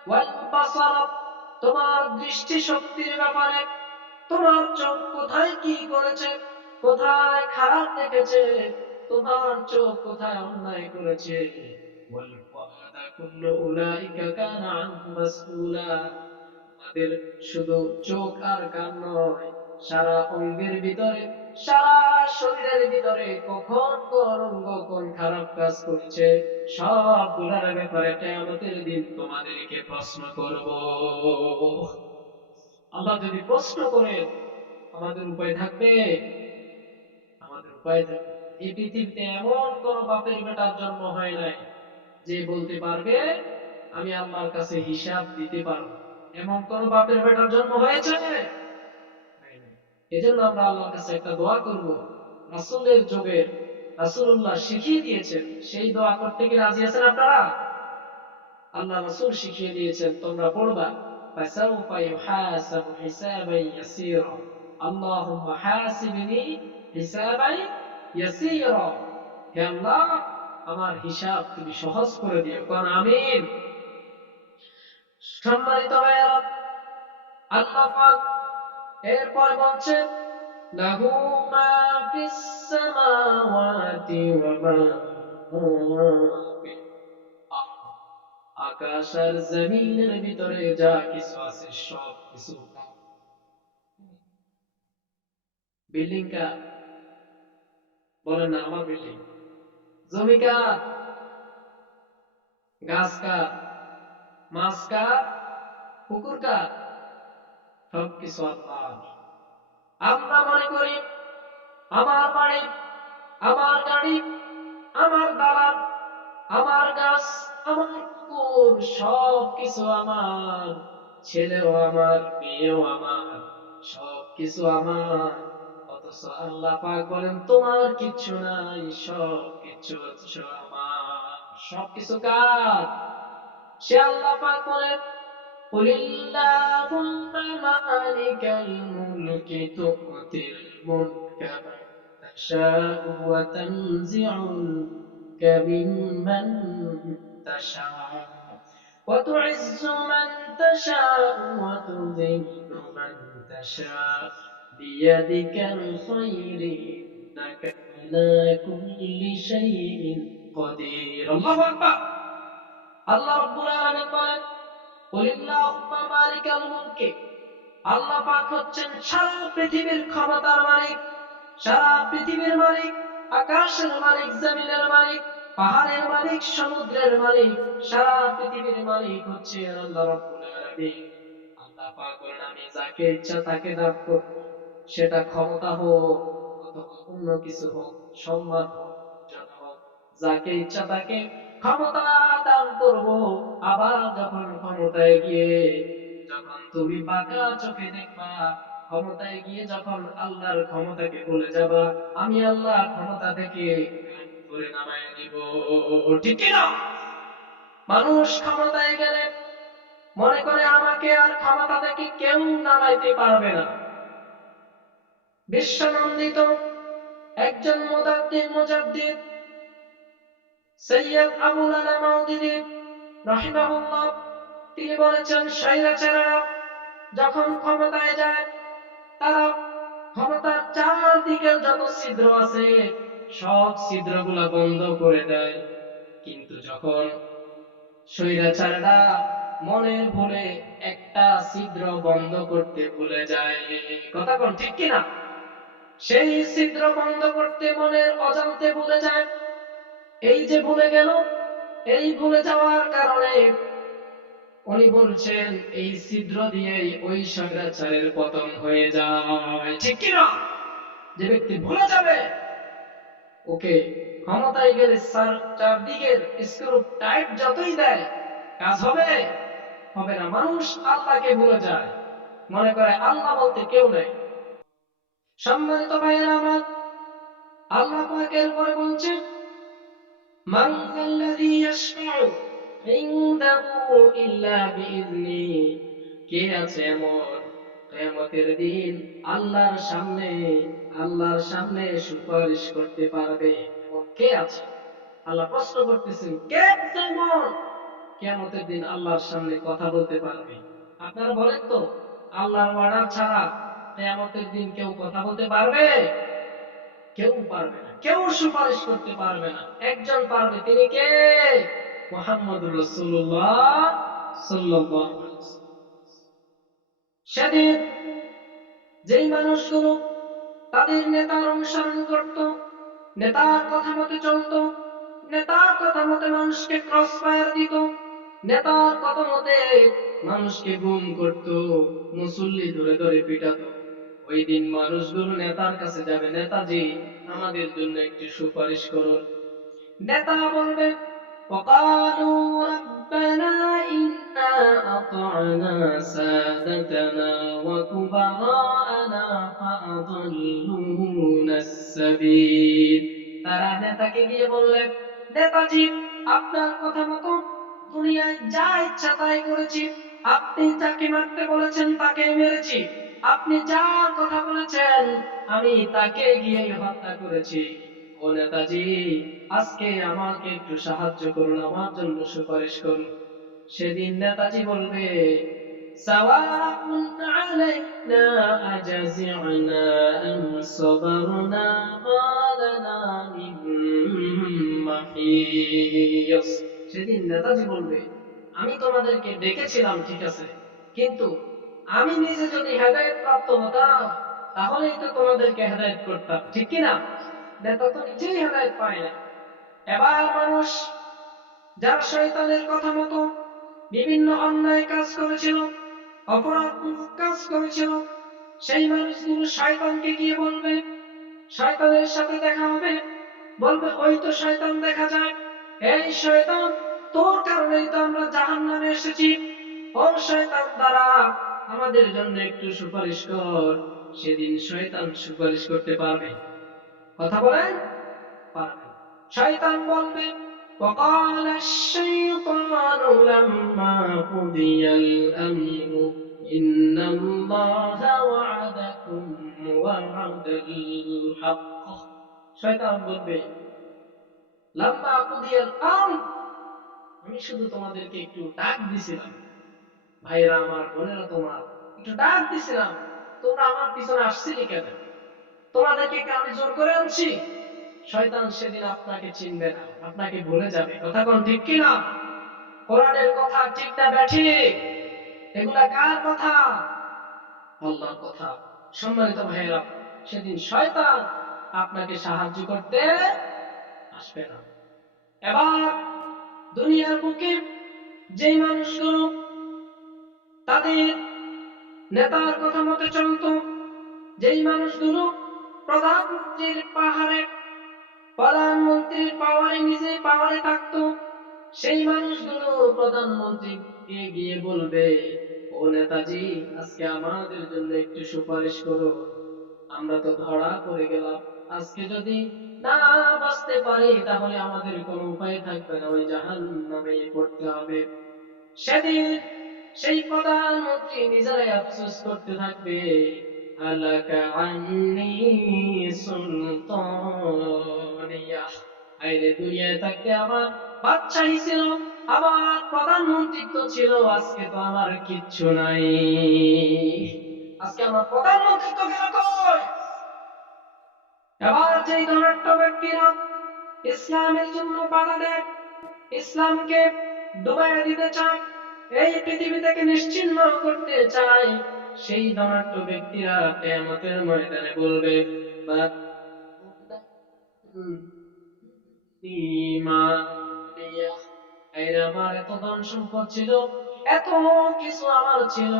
ওয়াল বাসার তোমার দৃষ্টি শক্তির ব্যাপারে তোমার চোখ কোথায় কি করেছে কোথায় খারাপ দেখেছে তোমার চোখ কোথায় অন্যায় করেছে ওয়াল ফাদা কুল্লু উলাইকা কানা আনহু মাসউলা আমাদের শুধু চোখ আর কান নয় সারা অঙ্গের ভিতরে সারা শরীরের ভিতরে কখন কোন অঙ্গ কোন খারাপ কাজ করছে সবগুলোর ব্যাপারে কিয়ামতের দিন তোমাদেরকে প্রশ্ন করব আল্লাহ যদি প্রশ্ন করে আমাদের উপায় থাকবে আমাদের উপায় থাকবে এই পৃথিবীতে এমন কোন বাপের বেটার জন্ম হয় নাই যে বলতে পারবে আমি আল্লাহর কাছে হিসাব দিতে পারবো এমন কোন বাপের বেটার জন্ম হয়েছে এজন্য আমরা আল্লাহর কাছে একটা দোয়া করব রাসূলের যুগের রাসূলুল্লাহ শিখিয়ে দিয়েছেন সেই দোয়া করতে কি রাজি আছেন আপনারা আল্লাহ রাসূল শিখিয়ে দিয়েছেন তোমরা পড়বা ফাসাউফা ইউহাসাবু হিসাবান ইয়াসীরা আল্লাহুম্মা হাসিবনি হিসাবান ইয়াসীরা হে আল্লাহ আমার হিসাব তুমি সহজ করে দিও, কারণ আমিন। সম্মানিত ভাইয়েরা, আল্লাহ পাক এরপর বলছেন লাহু মা ফিস সামাওয়াতি ওয়া মা ফিল আরদ, আকাশ আর জমিনের ভিতরে যা কিছু আছে সব কিছু। বিল্ডিং কার? বলেন না আমার বিল্ডিং। জমি কার? গাছ কার? মাছ কার? পুকুর কার? সবকিছু আল্লাহর। আমরা মনে করি আমার বাড়ি, আমার গাড়ি, আমার দালান, আমার গাছ, আমার পুকুর সবকিছু আমার, ছেলেও আমার, মেয়েও আমার, সবকিছু আমার। অথচ আল্লাহ পাক বলেন তোমার কিচ্ছু নাই, সবকিছু হচ্ছে আমার। সবকিছু কার? সে আল্লাহ পাক বলেন কুলিল্লাহুম্মা মালিকাল মুলকি তু'তিল মুলকা মান তাশাউ ওয়া তানজি'ুল মুলকা মিম্মান তাশাউ ওয়া তু'ইজ্জু মান তাশাউ ওয়া তুযিল্লু মান তাশাউ বিয়াদিকাল খায়রু ইন্নাকা আলা কুল্লি শাইইন কাদির। আল্লাহু আকবার। আল্লাহ রাব্বুল আলামিন বলেন কুলিল্লাহুম্মা মালিকাল মুলকি, আল্লাহ পাক হচ্ছেন সারা পৃথিবীর ক্ষমতার মালিক, সারা পৃথিবীর মালিক, আকাশের মালিক, জমিনের মালিক, পাহাড়ের মালিক, সমুদ্রের মালিক, সারা পৃথিবীর মালিক হচ্ছে আল্লাহ রাব্বুল আলামিন। আল্লাহ পাক বলেন আমি যাকে ইচ্ছা তাকে দান করব, সেটা ক্ষমতা হোক অথবা অন্য কিছু হোক, সম্মান হোক, মর্যাদা হোক, যাকে ইচ্ছা তাকে ক্ষমতা দান করব। আবার যখন ক্ষমতায় গিয়ে যখন তুমি বাঁকা চোখে দেখবা, ক্ষমতায় গিয়ে যখন আল্লাহর ক্ষমতাকে ভুলে যাবা, আমি আল্লাহ ক্ষমতা থেকে ধরে নামায় দিব। ঠিক কি না? মানুষ ক্ষমতায় গেলে মনে করে আমাকে আর ক্ষমতা থেকে কেউ নামাইতে পারবে না। বিশ্বনন্দিত একজন মুজাদ্দিদ সৈয়দ আবুল আলা মাউদুদী রাহিমাহুল্লাহ, তিনি বলেছেন স্বৈরাচারীরা যখন ক্ষমতায় যায় তারা ক্ষমতার চারদিকে যত ছিদ্র আছে সব ছিদ্রগুলো বন্ধ করে দেয়, কিন্তু যখন স্বৈরাচারীরা মনের ভুলে একটা ছিদ্র বন্ধ করতে ভুলে যায়, কথা কোন ঠিক কিনা? সেই ছিদ্র বন্ধ করতে মনের অজান্তে ভুলে যায়। এই যে ভুলে গেল, এই ভুলে যাওয়ার কারণে উনি বলছেন এই ছিদ্র দিয়েই ওই স্বৈরাচারের পতন হয়ে যায়, ঠিক কিনা? যে ব্যক্তি ভুলে যাবে ওকে ক্ষমতায় গেলে চারদিকের স্ক্রু টাইট যতই দেয় কাজ হবে? হবে না। মানুষ আল্লাহকে ভুলে যায়, মনে করে আল্লাহ বলতে কেউ নেই। সম্মানিত ভাইয়েরা আমার, আল্লাহ পাকের পরে বলছেন মান যাল্লাযী ইয়াশফাউ ইনদাহু ইল্লা বিইযনি, কে আছে এমন কিয়ামতের দিন আল্লাহর সামনে সুপারিশ করতে পারবে? এমন কে আছে? আল্লাহ প্রশ্ন করতেছেন কে এমন কিয়ামতের দিন আল্লাহর সামনে কথা বলতে পারবে? আপনারা বলেন তো, আল্লাহর অর্ডার ছাড়া কিয়ামতের দিন কেউ কথা বলতে পারবে? কেউ পারবে না, কেউ সুপারিশ করতে পারবে না। একজন পারবে, তিনি কে? মুহাম্মদুর রাসূলুল্লাহ সাল্লাল্লাহু আলাইহি ওয়াসাল্লাম। সেদিন যেই মানুষগুলো তাদের নেতার অনুসরণ করত, নেতার কথা মতে চলত, নেতার কথা মতে মানুষকে ক্রস ফায়ার দিত, নেতার কথা মতে মানুষকে গুম করত, মুসল্লি ধরে ধরে পিটাতো, ওই দিন মানুষগুলো নেতার কাছে যাবে, নেতাজি আমাদের জন্য একটু সুপারিশ করুন। নেতা বলবে وقالوا ربنا إنا أطعنا سادتنا وكبراءنا فأضلونا السبيل। তারা নেতাকে গিয়ে বললেন নেতাজি আপনার কথা মতো দুনিয়ায় যা ইচ্ছা তাই করেছি, আপনি যাকে মারতে বলেছেন তাকে মেরেছি, আপনি যা কথা বলেছেন আমি তাকে গিয়ে হত্যা করেছি, ও নেতাজি, আজকে আমাকে একটু সাহায্য করুন, আমার জন্য সুপারিশ করুন। সেদিন নেতাজি বলবে, সাওয়াউন আলাইনা আজাজি'না আম সাবারনা মা লানা মিন মাহিস। সেদিন নেতাজি বলবে, আমি তোমাদেরকে ডেকেছিলাম ঠিক আছে, কিন্তু আমি নিজে যদি হেদায়েত প্রাপ্ত হতাম তাহলেই তো তোমাদেরকে হেদায়েত করতাম, ঠিক কি না? নেতা তো নিজেই হেদায়েত পায় না। এবার মানুষ যারা শয়তানের কথা মতো বিভিন্ন অন্যায় কাজ করেছিল, অপরাধমূলক কাজ করেছিল, সেই মানুষগুলো শয়তানকে গিয়ে বলবে, শয়তানের সাথে দেখা হবে, বলবে ওই তো শয়তান দেখা যায়, এই শয়তান, তোর কারণেই তো আমরা জাহান্নামে এসেছি, ও শয়তান দ্বারা আমাদের জন্য একটু সুপারিশ কর। সেদিন শয়তান সুপারিশ করতে পারবে? কথা বলেন, পারবে। শয়তান বলবে, وقال الشيطان لما قضي الأمر إن الله وعدكم وعد الحق। শয়তান বলবে, লাম্মা কুদিয়াল আমর, আমি শুধু তোমাদেরকে একটু ডাক দিছিলাম, ভাইরা আমার, বোনেরা তোমার, একটু ডাক দিছিলাম, তোমরা আমার পিছনে আসছিলি কেন? তোমাদেরকে কি আমি জোর করে আনছি? শয়তান সেদিন আপনাকে চিনবে না, আপনাকে ভুলে যাবে। কথা কোন ঠিক কিনা? কোরআনের কথা ঠিক না ব্যাঠিক? এগুলা কার কথা? আল্লাহর কথা। সম্মানিত ভাইয়েরা, সেদিন শয়তান আপনাকে সাহায্য করতে আসবে না। এবার দুনিয়ার বুকে যেই মানুষগুলো তাদের নেতার কথা মতো চলত, যেই মানুষগুলো প্রধানমন্ত্রীর পাহাড়ে, প্রধানমন্ত্রীর পাওয়ারে, নিজে পাওয়ারে থাকতো, সেই মানুষগুলো প্রধানমন্ত্রীকে গিয়ে বলবে, ও নেতাজি, আজকে আমাদের জন্য একটু সুপারিশ করো, আমরা তো ধরা পড়ে গেলাম, আজকে যদি না বাঁচতে পারি তাহলে আমাদের কোনো উপায় থাকবে না, ওই জাহান্নামে পড়তে হবে। সেদিন সেই প্রধানমন্ত্রী নিজেরাই আফসোস করতে থাকবে, হালাকা আন্নি সুলতানিয়া, আইরে দুনিয়ায় থাকতে আমার বাদশাহী ছিল, আমার প্রধানমন্ত্রিত্ব ছিল, আজকে তো আমার কিচ্ছু নাই, আজকে আমার প্রধানমন্ত্রিত্ব গেল কই? এবার যেই ধনাঢ্য ব্যক্তিরা ইসলামের জন্য বাধা দেয়, ইসলামকে ডুবাইয়া দিতে চায়, এই পৃথিবী থেকে নিশ্চিহ্ন করতে চায়, সেই ধনাঢ্য ব্যক্তিরা কিয়ামতের ময়দানে বলবে, আমার এত ধন সম্পদ ছিল, এত কিছু আমার ছিল,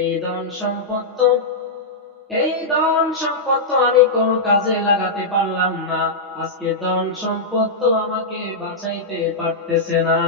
এই ধন সম্পদ তো আমি কোনো কাজে লাগাতে পারলাম না, আজকে ধন সম্পদ তো আমাকে বাঁচাইতে পারতেছে না।